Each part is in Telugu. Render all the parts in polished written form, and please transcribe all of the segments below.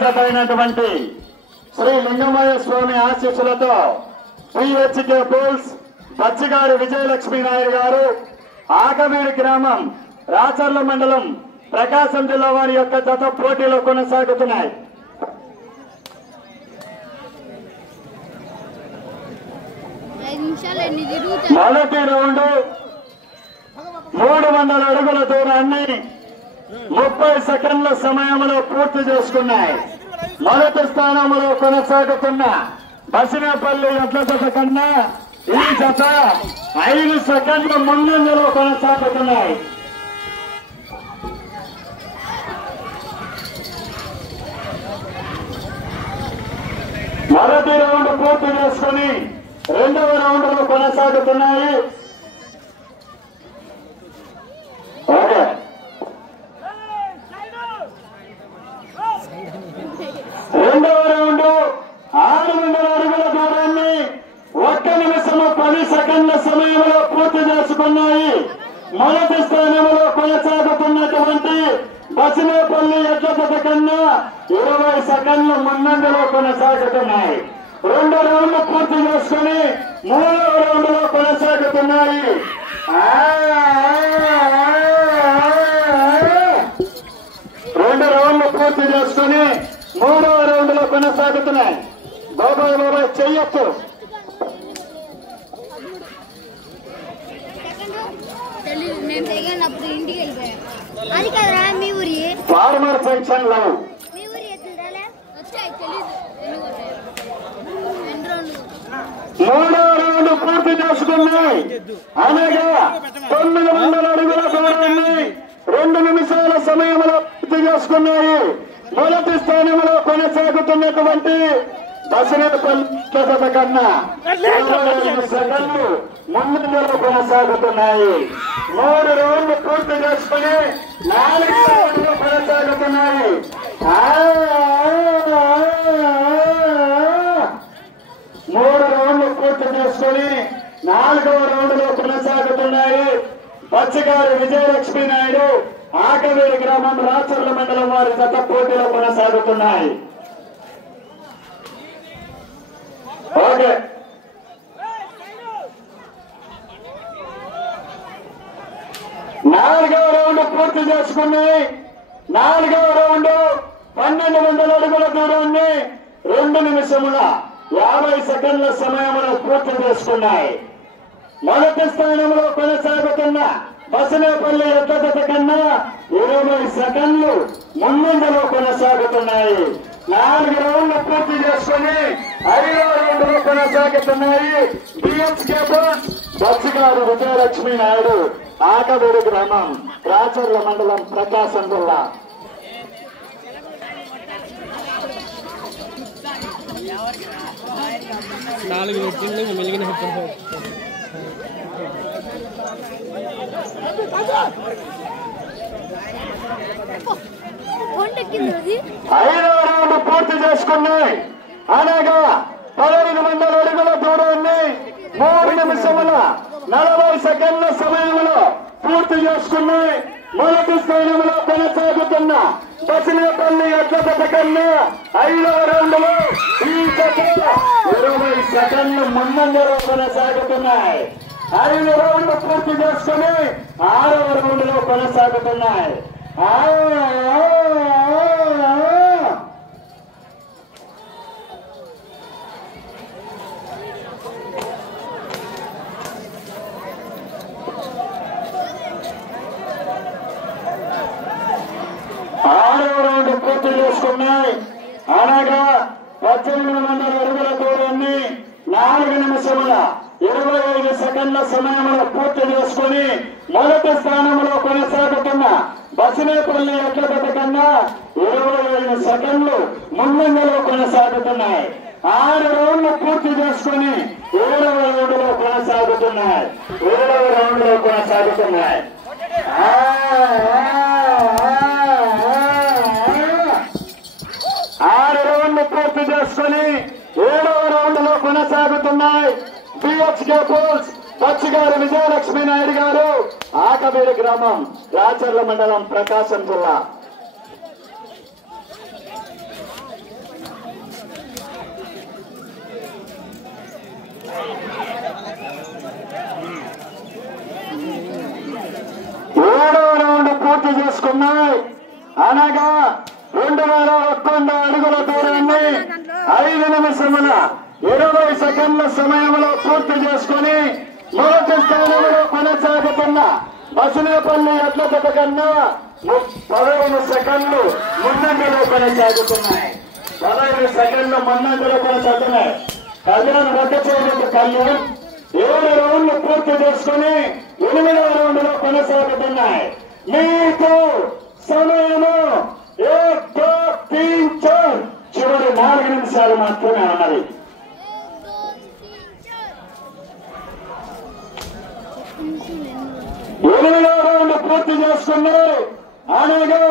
పదవైనటువంటి శ్రీ లింగమయ్య స్వామి ఆశీస్సులతో పిహెచ్కే బుల్స్ బచ్చిగారి విజయలక్ష్మీ నాయుడు గారు ఆకవీడి గ్రామం రాచర్ల మండలం ప్రకాశం జిల్లా వారి యొక్క జత పోటీలో కొనసాగుతున్నాయి. మొదటి రౌండ్ 300 అడుగుల దూరాన్ని 30 సెకండ్ల సమయంలో పూర్తి చేసుకున్నాయి. మొదటి స్థానంలో కొనసాగుతున్న బసినేపల్లి ఎడ్ల జత కన్నా ఈ జత 5 సెకండ్ల ముందంజలో కొనసాగుతున్నాయి. మొదటి రౌండ్ పూర్తి చేసుకుని రెండవ రౌండ్ లో కొనసాగుతున్నాయి. ఓకే, రెండవ రౌండ్ 600 అడుగుల దూరాన్ని 1 నిమిషం 10 సెకండ్ల సమయంలో పూర్తి చేసుకున్నాయి. మొదటి స్థానంలో కొనసాగుతున్నటువంటి బసినేపల్లి ఎడ్ల జత కన్నా 20 సెకండ్ల ముందంజలో కొనసాగుతున్నాయి. రెండో రౌండ్ పూర్తి చేసుకుని 3వ రౌండ్ లో కొనసాగుతున్నాయి. 2 రౌండ్లు పూర్తి చేసుకుని 3వ రౌండ్ లో కొనసాగుతున్నాయి. బాబాయ్ చెయ్యొచ్చు. ఫార్మర్ ఫంక్షన్ లో 3వ రౌండ్ పూర్తి చేసుకున్నాయి. అనగా 900 అడుగుల దూరాన్ని 2 నిమిషాల సమయంలో పూర్తి చేసుకున్నాయి. మొదటి స్థానంలో కొనసాగుతున్నటువంటి బసినేపల్లి జత కన్నా 25 సెకండ్లు ముందంజలో కొనసాగుతున్నాయి. 3 రౌండ్లు పూర్తి చేసుకుని 4వ రౌండ్లో కొనసాగుతున్నాయి. 3 రౌండ్లు పూర్తి చేసుకుని 4వ రౌండ్ లో కొనసాగుతున్నాయి. బచ్చిగారి విజయలక్ష్మీ నాయుడు ఆకవీడి గ్రామం రాచర్ల మండలం వారి జత పోటీలో కొనసాగుతున్నాయి. ఓకే, నాలుగవ రౌండ్ పూర్తి చేసుకున్నాయి. 4వ రౌండ్ 1200 అడుగుల దూరాన్ని 2 నిమిషముల 50 సెకండ్ల సమయంలో పూర్తి చేసుకున్నాయి. మొదటి స్థానంలో కొనసాగుతున్న బసినేపల్లి ఎడ్ల జత కన్నా 20 సెకండ్లు ముందంజలో కొనసాగుతున్నాయి. 4 రౌండ్లు పూర్తి చేసుకుని 5వ రౌండ్ లో కొనసాగుతున్నాయి. పిహెచ్కే బుల్స్ బచ్చిగారు విజయలక్ష్మీ నాయుడు ఆకవీడి గ్రామం రాచర్ల మండలం ప్రకాశం జిల్లా. ఐదవ రౌండ్ పూర్తి చేసుకున్నాయి. అనగా 1500 అడుగుల దూరాన్ని 3 నిమిషముల 40 సెకండ్ల సమయంలో పూర్తి చేసుకున్నాయి. మొదటి స్థానంలో కొనసాగుతున్న బసినేపల్లి ఎడ్ల జత కన్నా 5వ రౌండ్ లో ఈ జత 20 సెకండ్లు ముందంజలో కొనసాగుతున్నాయి. 5 రౌండ్లు పూర్తి చేసుకుని 6వ రౌండ్ లో కొనసాగుతున్నాయి. 6వ రౌండ్ పూర్తి చేసుకున్నాయి. అనగా 1800 అడుగుల దూరాన్ని 4 నిమిషముల 25 సెకండ్ల సమయంలో పూర్తి చేసుకుని మొదటి స్థానంలో కొనసాగుతున్న బసినేపల్లి ఎడ్ల జత కన్నా 25 సెకండ్లు ముందంజలో కొనసాగుతున్నాయి. 6 రౌండ్లు పూర్తి చేసుకుని 7వ రౌండ్ లో కొనసాగుతున్నాయి. 7వ రౌండ్ లో కొనసాగుతున్నాయి. బచ్చిగారి విజయలక్ష్మీ నాయుడు గారు ఆకవీడు గ్రామం రాచర్ల మండలం ప్రకాశం జిల్లా. ఏడవ రౌండ్ పూర్తి చేసుకున్నాయి. అనగా 2011 అడుగుల దూరాన్ని 5 నిమిషముల 20 సెకండ్ల సమయంలో పూర్తి చేసుకుని మొదటి స్థానంలో కొనసాగుతున్న బసినేపల్లి ఎడ్ల జత కన్నా 15 సెకండ్లు ముందంజలో కొనసాగుతున్నాయి. 15 సెకండ్లు ముందంజలో కొనసాగుతున్నాయి. కళ్యాణ్ రద్ద చేయడం కళ్యాణ్ 7 రౌండ్లు పూర్తి చేసుకుని 8వ రౌండ్లో కొనసాగుతున్నాయి. మీకు సమయము 1 2 3 4 చివరి 4 నిమిషాలు మాత్రమే ఉన్నది. 8వ రౌండ్ పూర్తి చేసుకున్నారు. అనగా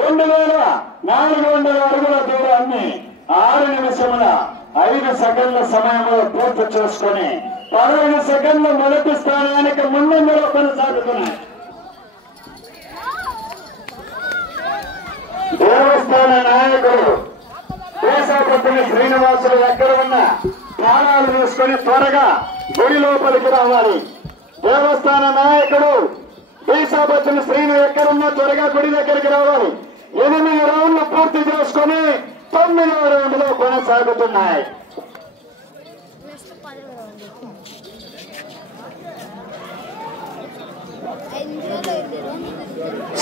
2400 అడుగుల దూరాన్ని 6 నిమిషముల 5 సెకండ్ల సమయంలో పూర్తి చేసుకుని 15 సెకండ్ల మొదటి స్థానానికి ముందంజలో కొనసాగుతున్నాయి. దేవస్థాన నాయకుడు దేశాపతిని శ్రీనివాసులు ఎక్కడ ఉన్న ప్రాణాలు తీసుకుని త్వరగా గుడి లోపలికి రావాలి. దేవస్థాన నాయకుడు దేశాపతిని శ్రీను ఎక్కడున్నా త్వరగా గుడి దగ్గరికి రావాలి. 8 రౌండ్లు పూర్తి చేసుకుని 9వ రౌండ్లో కొనసాగుతున్నాయి.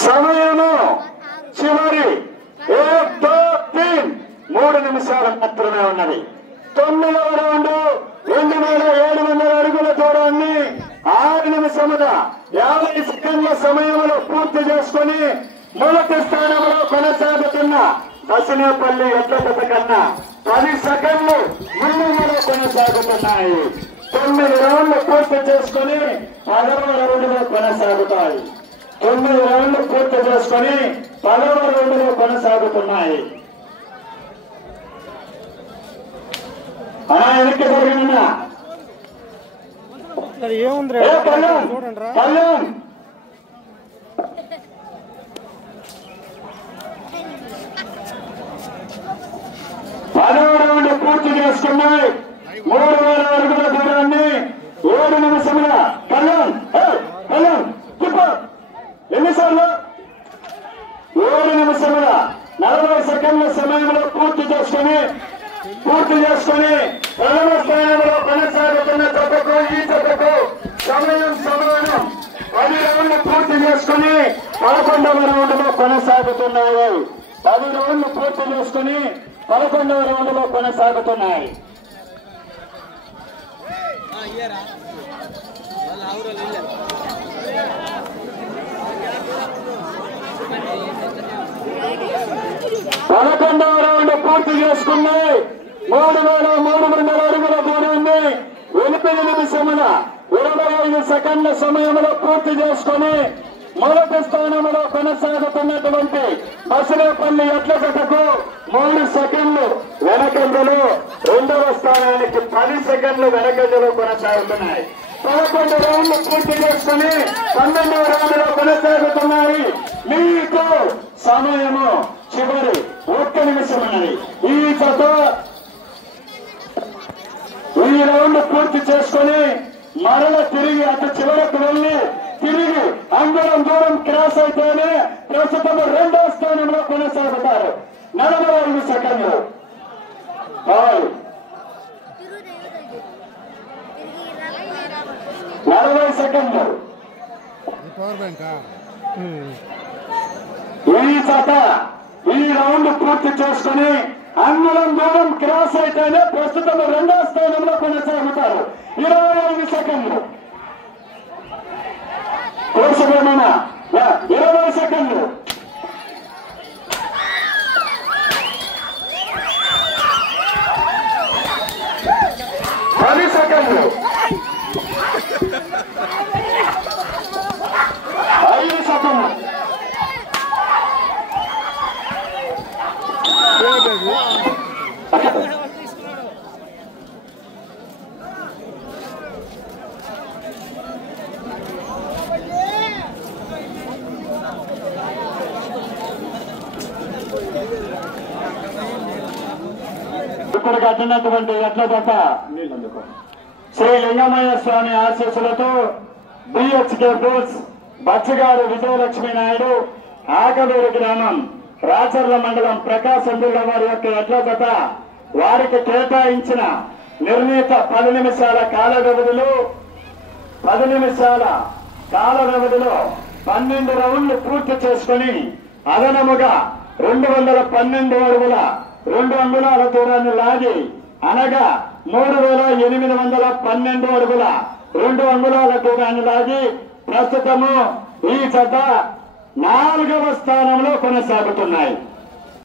సమయము చివరి 1 2 3 నిమిషాలు మాత్రమే ఉన్నది. 9వ రౌండ్ 2700 అడుగుల దూరాన్ని 6 నిమిషముల 50 సెకండ్ల సమయంలో పూర్తి చేసుకుని మొదటి స్థానంలో కొనసాగుతున్న బసినేపల్లి ఎడ్ల జత కన్నా 10 సెకండ్లు ముందంజలో కొనసాగుతున్నాయి. 9 రౌండ్లు పూర్తి చేసుకుని 10వ రౌండ్లో కొనసాగుతాయి. 9 రౌండ్లు పూర్తి చేసుకుని 10వ రౌండ్లో కొనసాగుతున్నాయి. వెనక్కి జరిగిన కళ్యాణ్ 10వ రౌండ్ పూర్తి చేసుకున్నాయి. 3000 అడుగుల దూరాన్ని 7 నిమిషముల కళ్యాణ్ ఎన్నిసార్లు 7 నిమిషముల 40 సెకండ్ల సమయంలో పూర్తి చేసుకుని ప్రథమ స్థానంలో కొనసాగుతున్న జతకు ఈ జతకు సమయం 10 రౌండ్లు పూర్తి చేసుకుని 11వ రౌండ్లో కొనసాగుతున్నాయి. 10 రౌండ్లు పూర్తి చేసుకుని 11వ రౌండ్లో కొనసాగుతున్నాయి. పదకొండవ రౌండ్ పూర్తి చేసుకున్నాయి. 3300 అడుగుల దూరాన్ని 8 నిమిషముల 25 సెకండ్ల సమయంలో పూర్తి చేసుకుని మొదటి స్థానంలో కొనసాగుతున్నటువంటి బసినేపల్లి ఎడ్ల జతకు 3 సెకండ్లు వెనకంజలో 2వ స్థానానికి 10 సెకండ్లు వెనకంజలో కొనసాగుతున్నాయి. 11 రౌండ్లు పూర్తి చేసుకుని 12వ రౌండ్లో కొనసాగుతున్నాయి. మీకు సమయము చివరి 1 నిమిషం ఉన్నది. ఈ జత ఈ రౌండ్ పూర్తి చేసుకుని మరల తిరిగి అటు చివరకు వెళ్లి తిరిగి అంగుళం దూరం క్రాస్ అయితేనే ప్రస్తుతం 2వ స్థానంలో కొనసాగుతారు. 45 సెకండ్లు 40 సెకండ్లు. ఈ జత ఈ రౌండ్ పూర్తి చేసుకుని అంగుళం దూరం క్రాస్ అయితేనే ప్రస్తుతం 2వ స్థానంలో కొనసాగుతారు. 25 సెకండ్లు. కోసమేమైనా 20 సెకండ్లు. 10 సెకండ్లు. 5 సెకండ్లు. ఇప్పుడు కట్టినటువంటి ఎట్ల జత శ్రీ లింగమయ్య స్వామి ఆశీస్సులతో బిహెచ్కే బుల్స్ బచ్చగారు విజయలక్ష్మి నాయుడు ఆకవేరు గ్రామం రాచర్ల మండలం ప్రకాశం జిల్లా వారి యొక్క ఎట్ల జత వారికి కేటాయించిన నిర్ణీత 10 నిమిషాల కాల వ్యవధిలో 12 రౌండ్లు పూర్తి చేసుకుని అదనముగా 212 అడుగుల 2 అంగుళాల దూరాన్ని లాగి అనగా 3812 అడుగుల 2 అంగుళాల దూరాన్ని లాగి ప్రస్తుతము ఈ జత 4వ స్థానంలో కొనసాగుతున్నాయి.